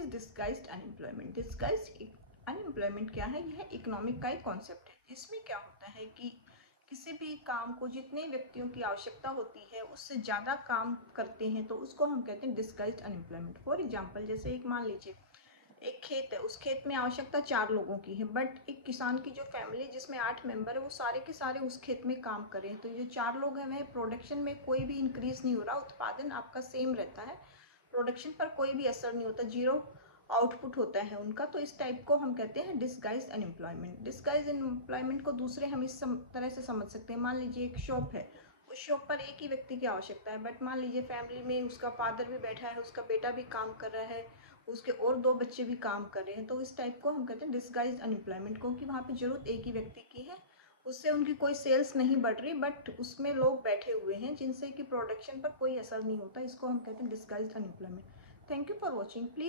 Is disguised unemployment? Disguised unemployment क्या है? यह इकोनॉमिक का एक कॉन्सेप्ट है। इसमें क्या होता है कि किसी भी काम को जितने व्यक्तियों की आवश्यकता होती है उससे ज़्यादा काम करते हैं तो उसको हम कहते हैं डिस्गाइज्ड अनएम्प्लॉयमेंट। फॉर एग्जांपल, जैसे एक मान लीजिए एक खेत है, उस खेत में आवश्यकता 4 लोगों की है, बट एक किसान की जो फैमिली जिसमें 8 मेंबर है वो सारे के सारे उस खेत में काम कर रहे हैं, तो ये 4 लोग हैं वह प्रोडक्शन में कोई भी इंक्रीज नहीं हो रहा, उत्पादन आपका सेम रहता है, प्रोडक्शन पर कोई भी असर नहीं होता, जीरो आउटपुट होता है उनका। तो इस टाइप को हम कहते हैं डिस्गाइज्ड अनएम्प्लॉयमेंट। डिस्गाइज्ड अनएम्प्लॉयमेंट को दूसरे हम इस तरह से समझ सकते हैं। मान लीजिए एक शॉप है, उस शॉप पर एक ही व्यक्ति की आवश्यकता है, बट मान लीजिए फैमिली में उसका फादर भी बैठा है, उसका बेटा भी काम कर रहा है, उसके और 2 बच्चे भी काम कर रहे हैं, तो इस टाइप को हम कहते हैं डिस्गाइज्ड अनएम्प्लॉयमेंट, क्योंकि वहाँ पे जरूरत एक ही व्यक्ति की है, उससे उनकी कोई सेल्स नहीं बढ़ रही, बट उसमें लोग बैठे हुए हैं जिनसे कि प्रोडक्शन पर कोई असर नहीं होता। इसको हम कहते हैं disguised unemployment. Thank you for watching. Please